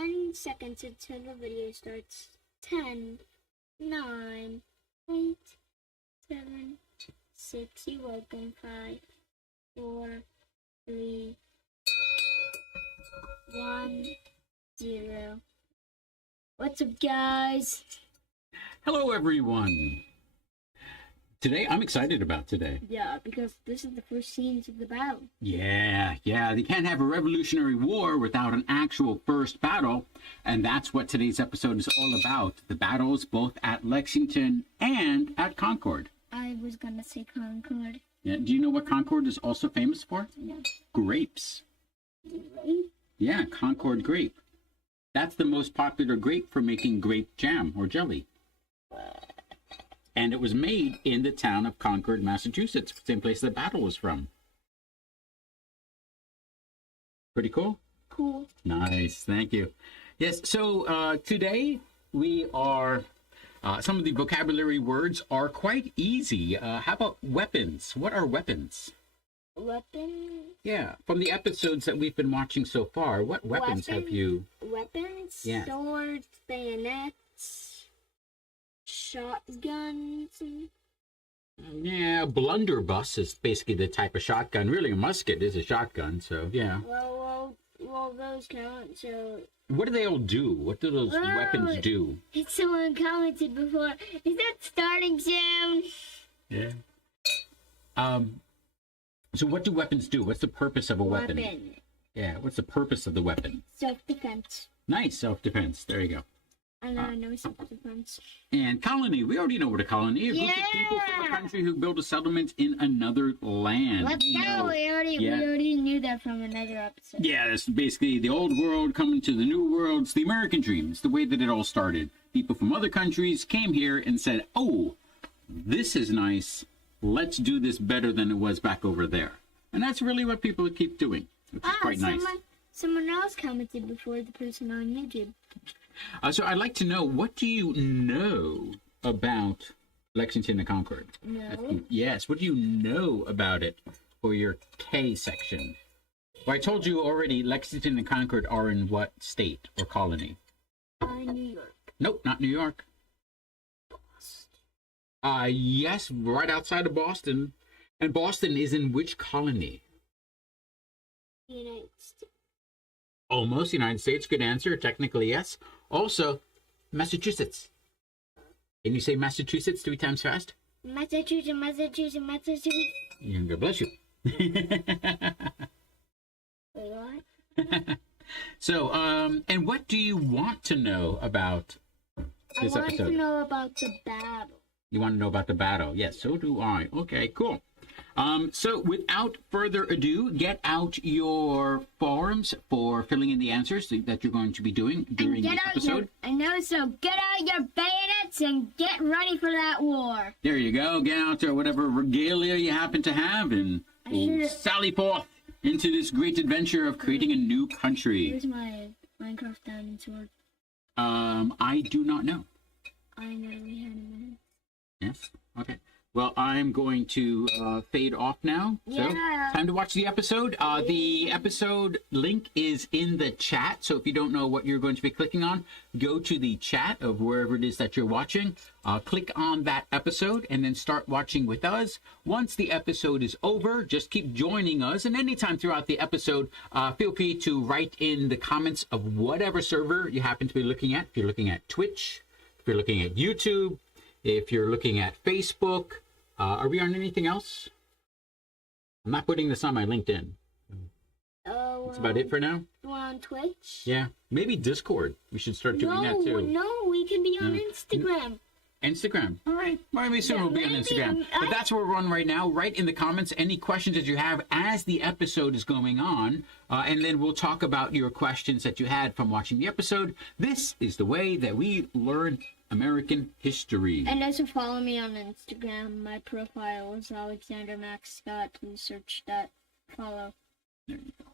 10 seconds until the video starts. 10, 9, 8, 7, 6. You're welcome. 5, 4, 3, 1, 0. What's up, guys? Hello, everyone. Today, I'm excited about today. Yeah, because this is the first scenes of the battle. Yeah. You can't have a Revolutionary War without an actual first battle. And that's what today's episode is all about. The battles both at Lexington and at Concord. I was gonna say Concord. Yeah. Do you know what Concord is also famous for? No. Grapes. Grape? Yeah, Concord grape. That's the most popular grape for making grape jam or jelly. And it was made in the town of Concord, Massachusetts, same place the battle was from. Pretty cool? Cool. Nice, thank you. Yes, so today we are, some of the vocabulary words are quite easy. How about weapons? What are weapons? Weapons? Yeah, from the episodes that we've been watching so far, what weapons have you? Weapons? Yeah. Swords, bayonets, shotguns. Yeah, blunderbuss is basically the type of shotgun. Really, a musket is a shotgun, so yeah. Well, those count, so... What do they all do? What do those weapons do? Someone commented before, is that starting soon? Yeah. So what do weapons do? What's the purpose of a weapon? Yeah, what's the purpose of the weapon? Self-defense. Nice, self-defense. There you go. I know self-defense. And colony. We already know what a colony is. Yeah! Group of people from a country who build a settlement in another land. Let's go! We already knew that from another episode. Yeah, that's basically the old world coming to the new world. It's the American dream. It's the way that it all started. People from other countries came here and said, oh, this is nice. Let's do this better than it was back over there. And that's really what people keep doing, which is quite nice. Someone else commented before, the person on YouTube. So I'd like to know, what do you know about Lexington and Concord? No. Yes, what do you know about it for your K section? Well, I told you already, Lexington and Concord are in what state or colony? New York. Nope, not New York. Yes, right outside of Boston. And Boston is in which colony? United States. Almost United States. Good answer. Technically, yes. Also, Massachusetts. Can you say Massachusetts 3 times fast? Massachusetts. God bless you. Wait, what? So, and what do you want to know about this episode? I want to know about the battle. You want to know about the battle? Yes, so do I. Okay, cool. So without further ado, get out your forms for filling in the answers that you're going to be doing during the episode. I know, so get out your bayonets and get ready for that war. There you go. Get out there, whatever regalia you happen to have, and sally forth into this great adventure of creating a new country. Here's my Minecraft diamond sword. I do not know. I know we had a minute. Yes? Okay. Well, I'm going to fade off now. Yeah. So, time to watch the episode. The episode link is in the chat. So if you don't know what you're going to be clicking on, go to the chat of wherever it is that you're watching. Click on that episode and then start watching with us. Once the episode is over, just keep joining us. And anytime throughout the episode, feel free to write in the comments of whatever server you happen to be looking at. If you're looking at Twitch, if you're looking at YouTube, if you're looking at Facebook, are we on anything else? I'm not putting this on my LinkedIn. That's about it for now. We're on Twitch? Yeah. Maybe Discord. We should start doing that too. No, we can be on Instagram. Instagram. All right. Maybe soon we'll be on Instagram. But that's where we're on right now. Write in the comments any questions that you have as the episode is going on. And then we'll talk about your questions that you had from watching the episode. This is the way that we learn American history. And also follow me on Instagram. My profile is Alexander Max Scott. Please search that. Follow. There you go.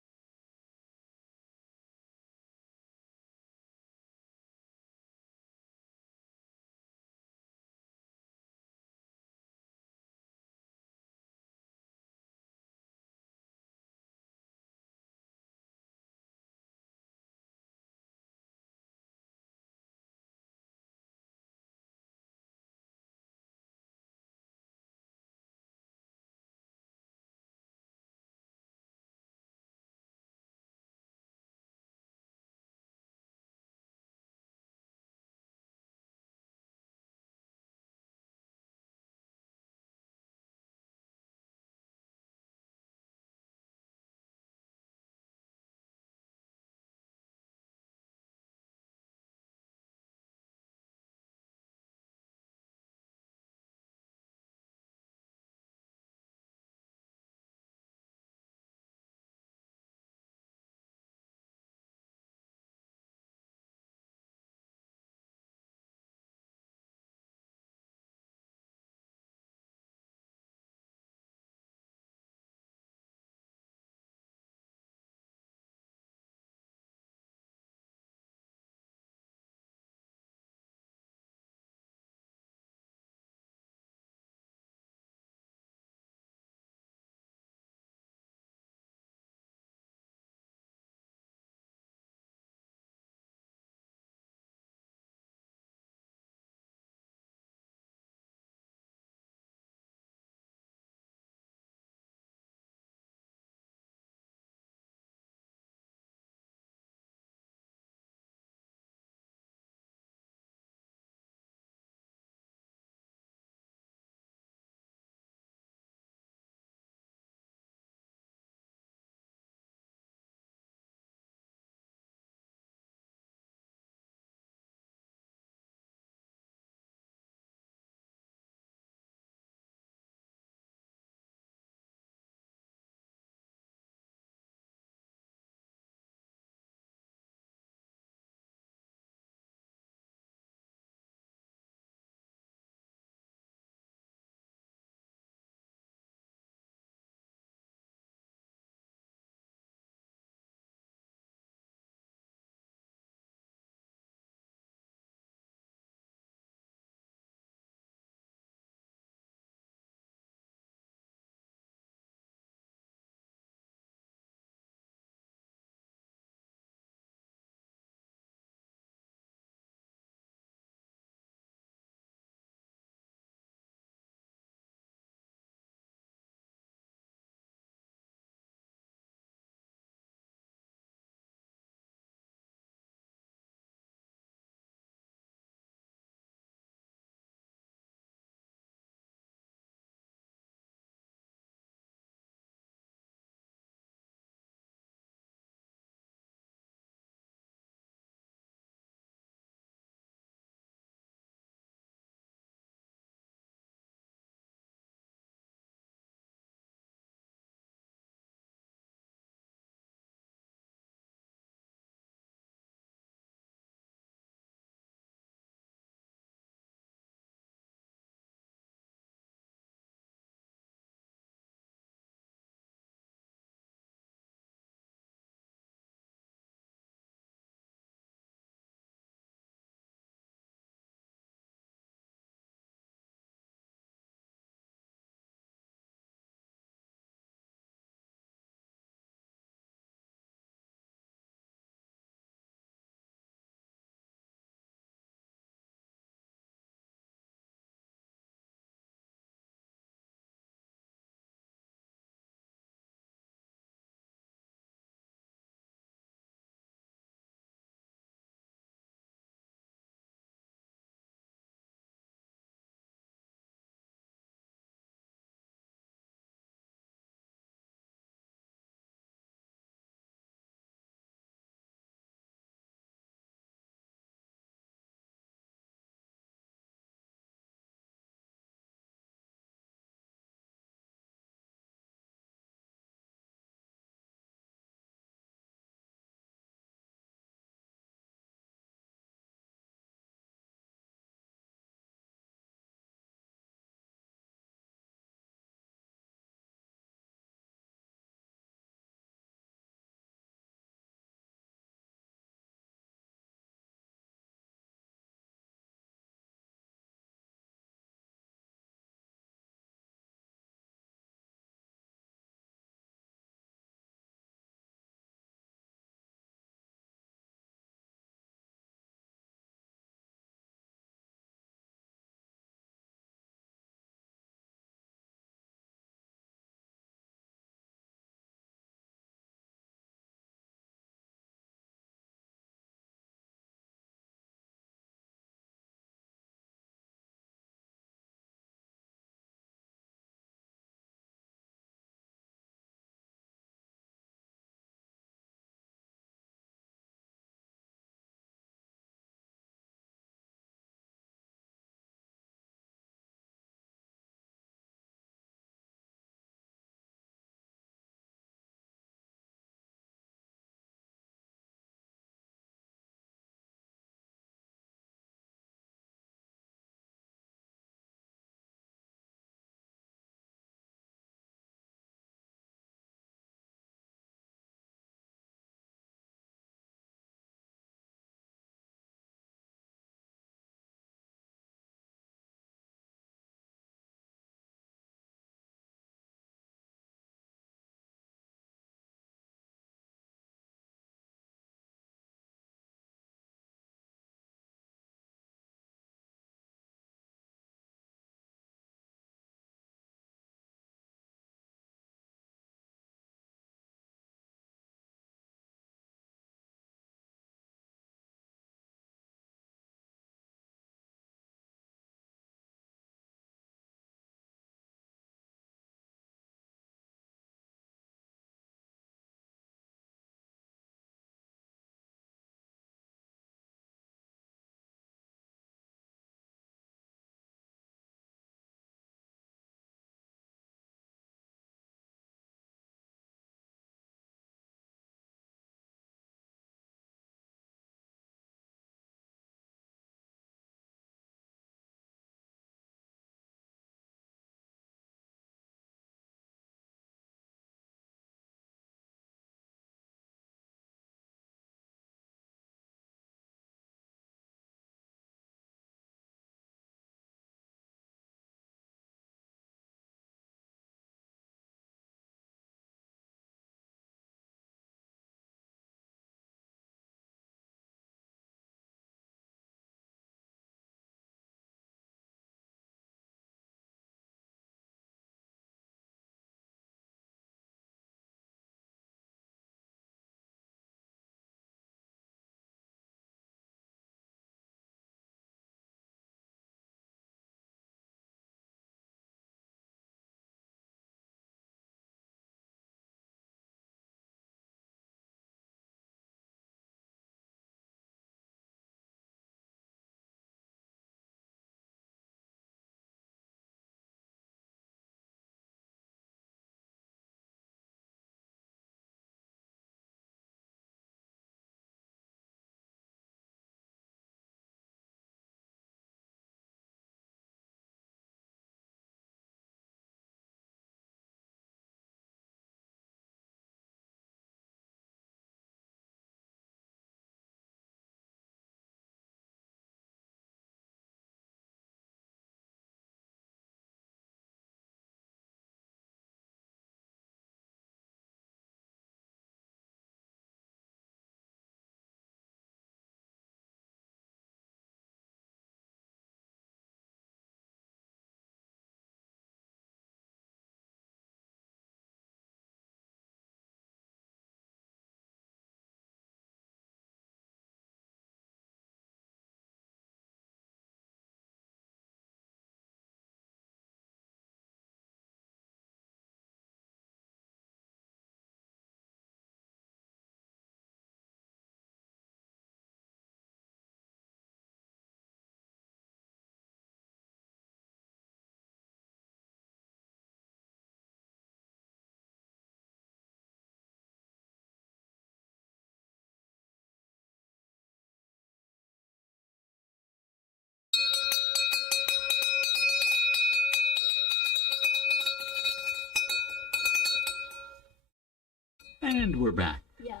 And we're back. Yeah.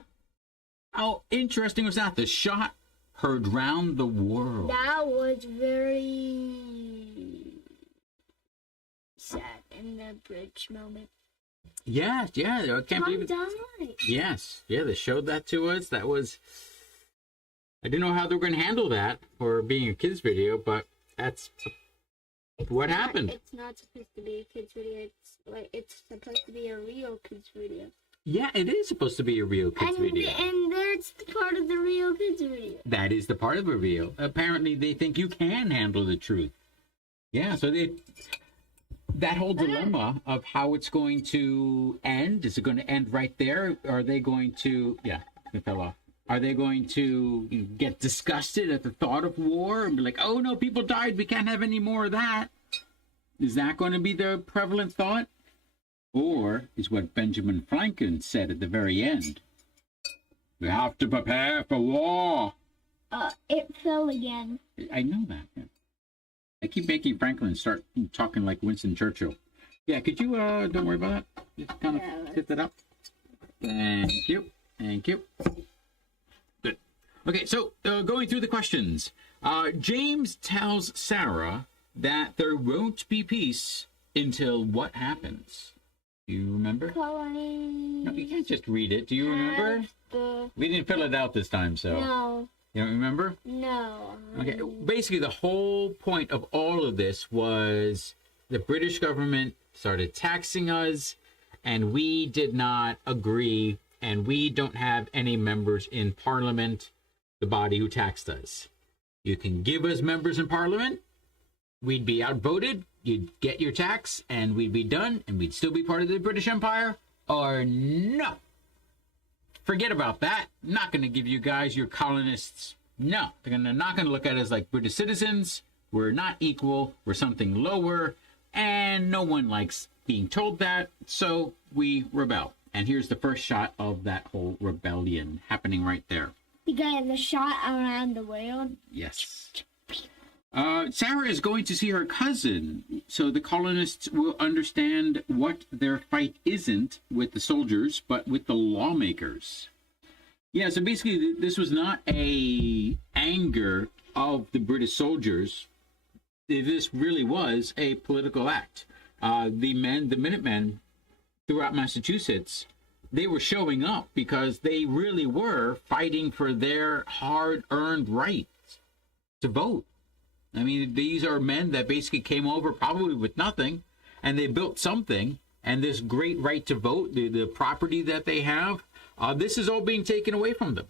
How interesting was that? The shot heard round the world. That was very sad in the bridge moment. Yeah, I can't believe it. Died. Yes, yeah, they showed that to us. That was, I didn't know how they were going to handle that for being a kids video, but that's what happened. It's not supposed to be a kids video. It's supposed to be a real kids video. Yeah, it is supposed to be a real kids video. And that's the part of the real kids video. That is the part of a video. Apparently, they think you can handle the truth. Yeah, so that whole dilemma of how it's going to end. Is it going to end right there? Are they going to... Yeah, it fell off. Are they going to get disgusted at the thought of war and be like, oh no, people died, we can't have any more of that? Is that going to be the prevalent thought? Or is what Benjamin Franklin said at the very end? We have to prepare for war. It fell again. I know that. Yeah. I keep making Franklin start talking like Winston Churchill. Yeah, could you, don't worry about that. Just kind of hit that up. Thank you. Thank you. Good. Okay, so going through the questions. James tells Sarah that there won't be peace until what happens? Do you remember? Colony. No, you can't just read it. Do you remember? We didn't fill it out this time, so. No. You don't remember? No. Okay, basically the whole point of all of this was the British government started taxing us, and we did not agree, and we don't have any members in Parliament, the body who taxed us. You can give us members in Parliament, we'd be outvoted, you'd get your tax, and we'd be done, and we'd still be part of the British Empire, or no. Forget about that. Not going to give you guys your colonists. No, they're not going to look at us like British citizens. We're not equal. We're something lower, and no one likes being told that, so we rebel. And here's the first shot of that whole rebellion happening right there. You got the shot around the world? Yes. Sarah is going to see her cousin, so the colonists will understand what their fight isn't with the soldiers, but with the lawmakers. Yeah, so basically this was not a anger of the British soldiers. This really was a political act. The Minutemen throughout Massachusetts, they were showing up because they really were fighting for their hard-earned right to vote. I mean, these are men that basically came over probably with nothing, and they built something, and this great right to vote, the property that they have, this is all being taken away from them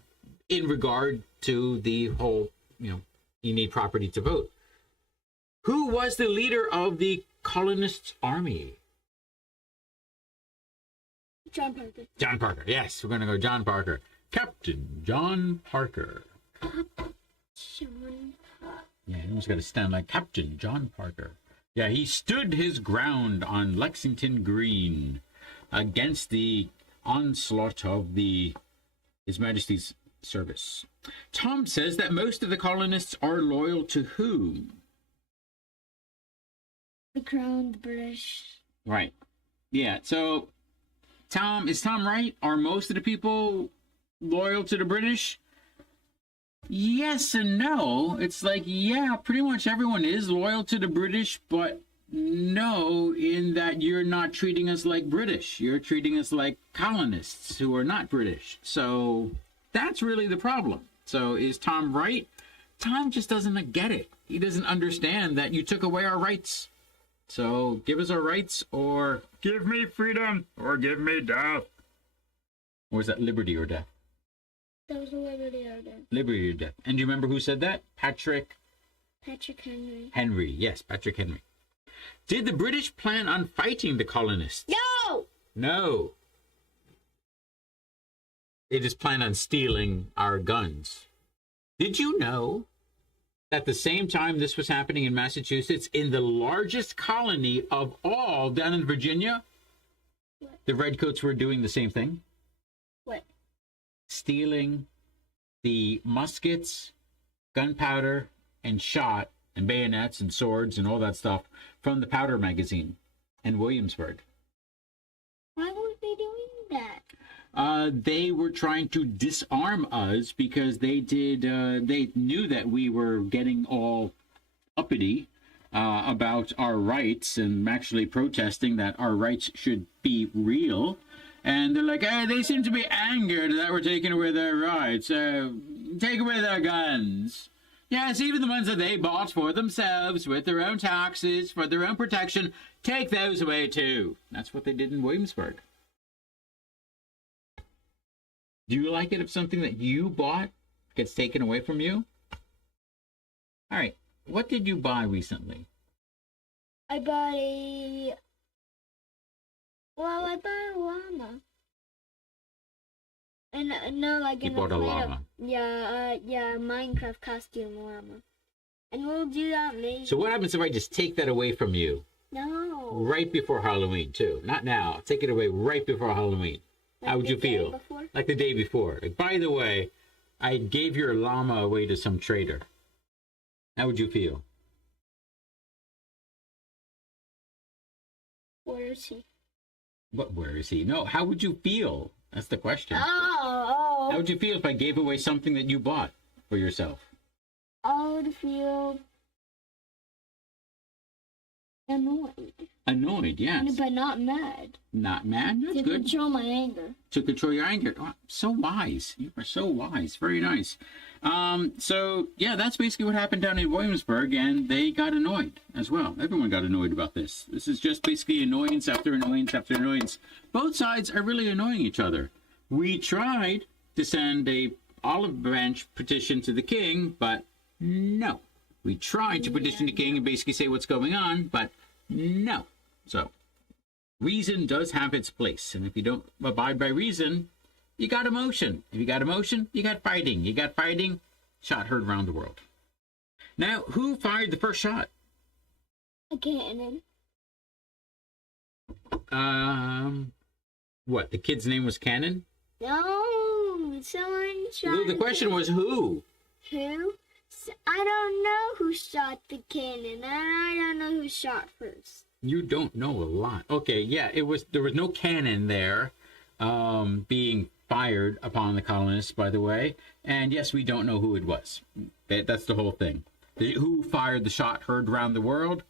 in regard to the whole, you need property to vote. Who was the leader of the colonists' army? John Parker. John Parker. Yes, we're going to go John Parker. Captain John Parker. John Parker. Yeah, he almost got to stand like Captain John Parker. Yeah, he stood his ground on Lexington Green against the onslaught of His Majesty's service. Tom says that most of the colonists are loyal to whom? The Crown, the British. Right. Yeah, so is Tom right? Are most of the people loyal to the British? Yes and no. It's like, yeah, pretty much everyone is loyal to the British, but no, in that you're not treating us like British. You're treating us like colonists who are not British. So that's really the problem. So is Tom right? Tom just doesn't get it. He doesn't understand that you took away our rights. So give us our rights, or give me freedom, or give me death. Or is that liberty or death? That was a liberty or death. Liberty or death. And do you remember who said that? Patrick Henry. Henry, yes, Patrick Henry. Did the British plan on fighting the colonists? No! No. They just plan on stealing our guns. Did you know that at the same time this was happening in Massachusetts, in the largest colony of all down in Virginia, What? the Redcoats were doing the same thing? What? Stealing the muskets, gunpowder, and shot, and bayonets, and swords, and all that stuff from the powder magazine in Williamsburg. Why were they doing that? they were trying to disarm us because they knew that we were getting all uppity about our rights and actually protesting that our rights should be real. And they're like, hey, they seem to be angered that we're taking away their rights. Take away their guns. Yes, even the ones that they bought for themselves with their own taxes, for their own protection, take those away too. That's what they did in Williamsburg. Do you like it if something that you bought gets taken away from you? All right. What did you buy recently? I bought a llama. And no, like You bought a llama. Yeah, Minecraft costume llama. And we'll do that maybe. So what happens if I just take that away from you? No. Right before Halloween, too. Not now. Take it away right before Halloween. Like How would you the day feel? before? Like the day before. Like, by the way, I gave your llama away to some trader. How would you feel? Where is he? Where is he? No, how would you feel? That's the question. Oh. How would you feel if I gave away something that you bought for yourself? I would feel annoyed. Annoyed, yes. But not mad. Not mad? That's To good. control my anger. To control your anger. Oh, so wise. You are so wise. Very nice. So, yeah, that's basically what happened down in Williamsburg, and they got annoyed as well. Everyone got annoyed about this. This is just basically annoyance after annoyance after annoyance. Both sides are really annoying each other. We tried to send a olive branch petition to the king, but no. We tried to petition the king and basically say what's going on, but no. So, reason does have its place, and if you don't abide by reason, you got emotion. If you got emotion, you got fighting. You got fighting, shot heard around the world. Now, who fired the first shot? A cannon. What? The kid's name was Cannon? No, someone shot. The question was who? Who? I don't know who shot the cannon, and I don't know who shot first. You don't know a lot. Okay, yeah, there was no cannon there being fired upon the colonists, by the way. And yes, we don't know who it was. That's the whole thing. Who fired the shot heard around the world?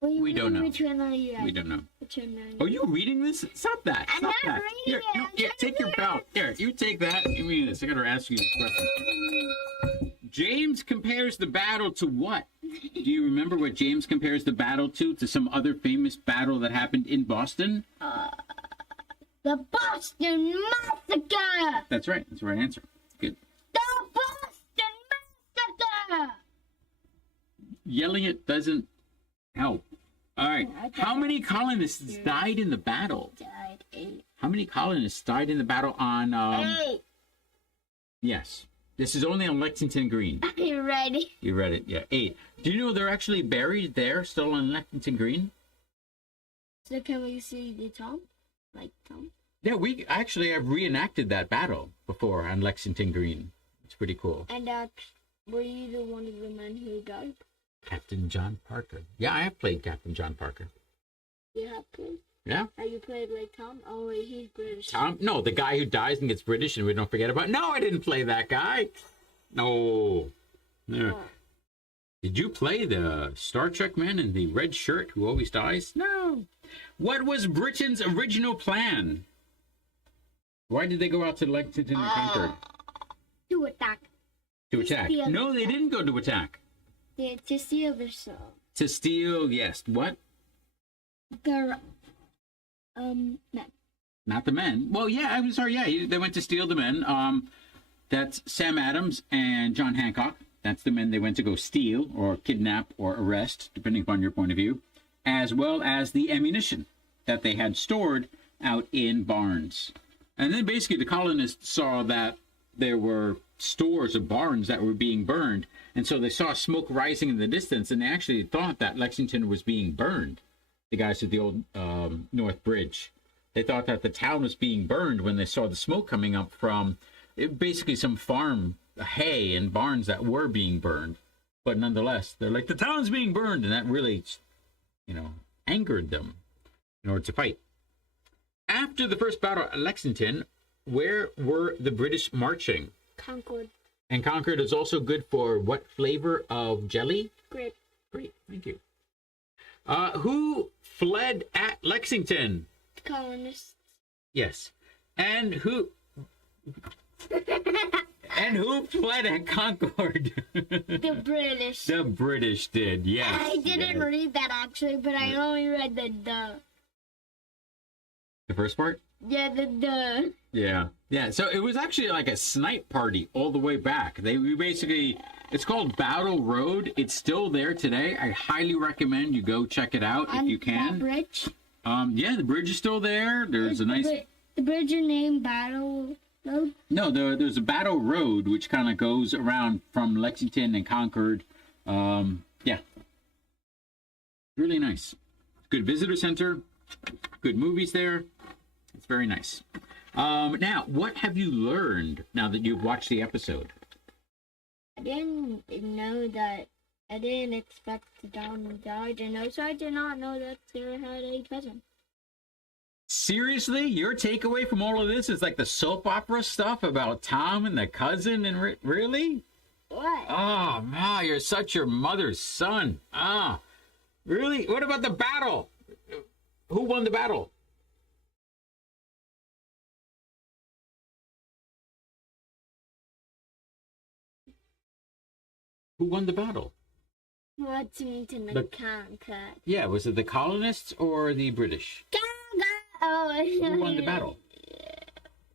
We don't know. Which one are you at? We don't know. Which one are you? Are you reading this? Stop that. I'm Stop not that. reading Here, it. no, I'm here, trying take to your read belt. Here, you take that. Give me this. I gotta ask you this question. James compares the battle to what? Do you remember what James compares the battle to? To some other famous battle that happened in Boston? The Boston Massacre! That's right. That's the right answer. Good. The Boston Massacre! Yelling it doesn't help. All right. How many colonists died in the battle? Died 8. How many colonists died in the battle on... 8. Yes. This is only on Lexington Green. Are you ready? You read it, yeah. 8. Do you know they're actually buried there, still on Lexington Green? So can we see the tomb? Like tomb? Yeah, I've reenacted that battle before on Lexington Green. It's pretty cool. And were you the one of the men who died? Captain John Parker. Yeah, I have played Captain John Parker. You have played? Yeah. Have you played like Tom? Oh, wait, he's British. Tom? No, the guy who dies and gets British and we don't forget about. No, I didn't play that guy. No. No. Oh. Did you play the Star Trek man in the red shirt who always dies? No. What was Britain's original plan? Why did they go out to Lexington and conquer? To attack. To attack. steal No, they didn't go to attack. To steal the soul. To steal, yes. What? The men. Not the men. Well, yeah, I'm sorry. Yeah, they went to steal the men. That's Sam Adams and John Hancock. That's the men they went to go steal or kidnap or arrest, depending upon your point of view, as well as the ammunition that they had stored out in barns. And then basically the colonists saw that there were stores of barns that were being burned, and so they saw smoke rising in the distance, and they actually thought that Lexington was being burned. The guys at the old North Bridge. They thought that the town was being burned when they saw the smoke coming up from basically some farm hay and barns that were being burned. But nonetheless, they're like, the town's being burned, and that really, angered them in order to fight. After the first battle at Lexington, where were the British marching? Concord. And Concord is also good for what flavor of jelly? Grape. Great, thank you. Who fled at Lexington? The colonists. Yes. And who fled at Concord? The British. The British did, yes. I didn't yes. read that actually, but I only read the. The first part? Yeah, the. Yeah. Yeah, so it was actually like a snipe party all the way back. We basically, it's called Battle Road. It's still there today. I highly recommend you go check it out if you can. That bridge? Yeah, the bridge is still there. There's a nice... The bridge is named Battle Road? No, there's a Battle Road, which kind of goes around from Lexington and Concord. Yeah. Really nice. Good visitor center. Good movies there. It's very nice. Now, what have you learned now that you've watched the episode? I didn't know that. I didn't expect Don died, and also I did not know that Sarah had a cousin. Seriously? Your takeaway from all of this is like the soap opera stuff about Tom and the cousin? And really? What? Oh, ma, you're such your mother's son. Ah, really? What about the battle? Who won the battle? Who won the battle? Lexington and Concord. Yeah, was it the colonists or the British? Who won the battle?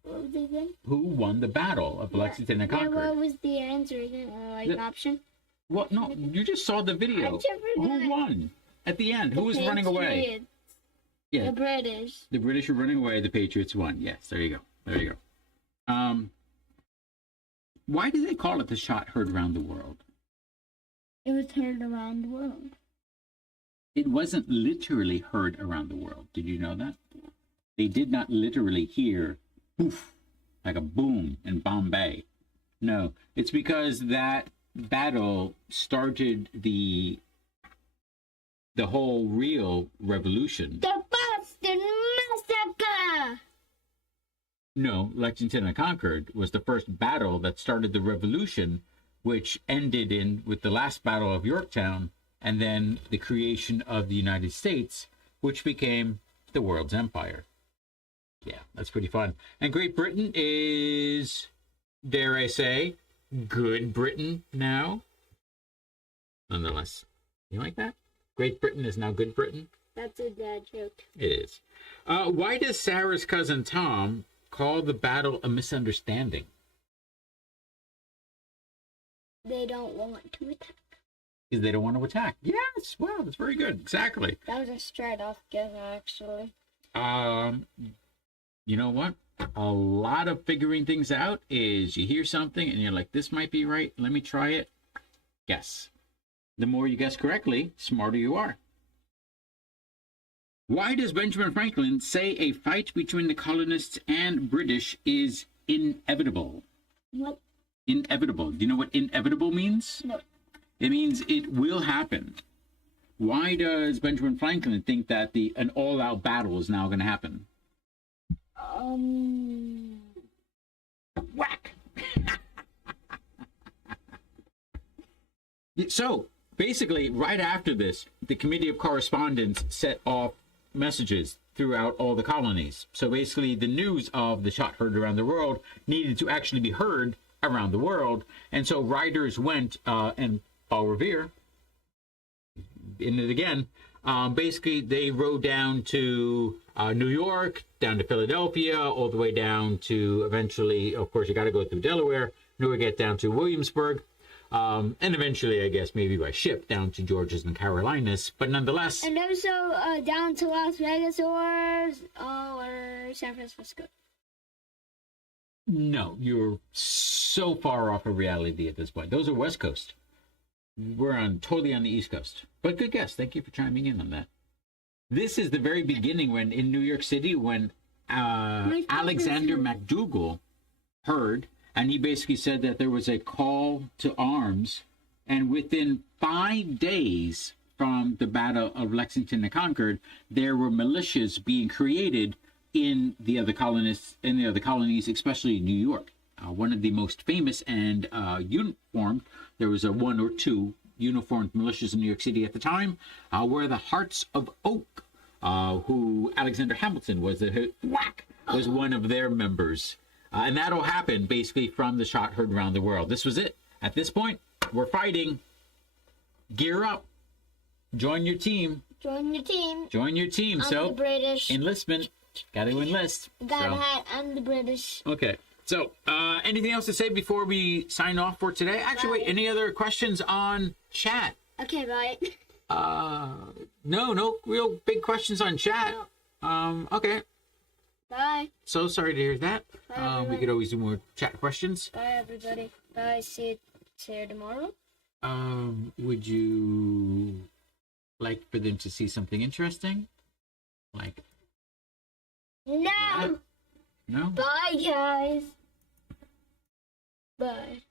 What was it again? Who won the battle of Lexington and Concord? Yeah, what was the answer again? Option? What? No, you just saw the video. Who won at the end? Who was running away? Yeah, the British. The British were running away. The Patriots won. Yes, there you go. There you go. Why do they call it the shot heard around the world? It was heard around the world. It wasn't literally heard around the world. Did you know that? They did not literally hear poof, like a boom in Bombay. No, it's because that battle started the whole real revolution. The Boston Massacre! No, Lexington and Concord was the first battle that started the revolution, which ended with the last battle of Yorktown, and then the creation of the United States, which became the world's empire. Yeah, that's pretty fun. And Great Britain is, dare I say, good Britain now. Nonetheless, you like that? Great Britain is now good Britain? That's a dad joke. It is. Why does Sarah's cousin Tom call the battle a misunderstanding? They don't want to attack. Because they don't want to attack. Yes, wow, that's very good. Exactly. That was a straight off guess, actually. You know what? A lot of figuring things out is you hear something and you're like, this might be right. Let me try it. Guess. The more you guess correctly, smarter you are. Why does Benjamin Franklin say a fight between the colonists and British is inevitable? What? Inevitable. Do you know what inevitable means? No. It means it will happen. Why does Benjamin Franklin think that an all-out battle is now going to happen? Whack! So, basically, right after this, the Committee of Correspondence set off messages throughout all the colonies. So basically, the news of the shot heard around the world needed to actually be heard around the world. And so writers went, and Paul Revere, in it again, basically they rode down to New York, down to Philadelphia, all the way down to eventually, of course, you got to go through Delaware, New York, get down to Williamsburg, and eventually, I guess, maybe by ship down to Georgias and Carolinas, but nonetheless. And also down to Las Vegas or San Francisco. No, you're so far off of reality at this point. Those are West Coast. We're totally on the East Coast. But good guess. Thank you for chiming in on that. This is the very beginning when in New York City, when Alexander MacDougall heard, and he basically said that there was a call to arms, and within 5 days from the Battle of Lexington and Concord, there were militias being created in the other colonies, especially New York. One of the most famous and uniformed, there was a one or two uniformed militias in New York City at the time, were the Hearts of Oak, who Alexander Hamilton was one of their members. And that'll happen basically from the shot heard around the world. This was it. At this point, we're fighting. Gear up. Join your team. Join your team. Join your team. I'm So the British. enlistment. Got to enlist. Got hat. I'm the British. Okay. So, anything else to say before we sign off for today? Actually, wait, any other questions on chat? Okay, bye. No real big questions on chat. Okay. Bye. So sorry to hear that. Bye, we could always do more chat questions. Bye, everybody. Bye. See you tomorrow. Would you like for them to see something interesting? Like? No. No? Bye, guys. Bye.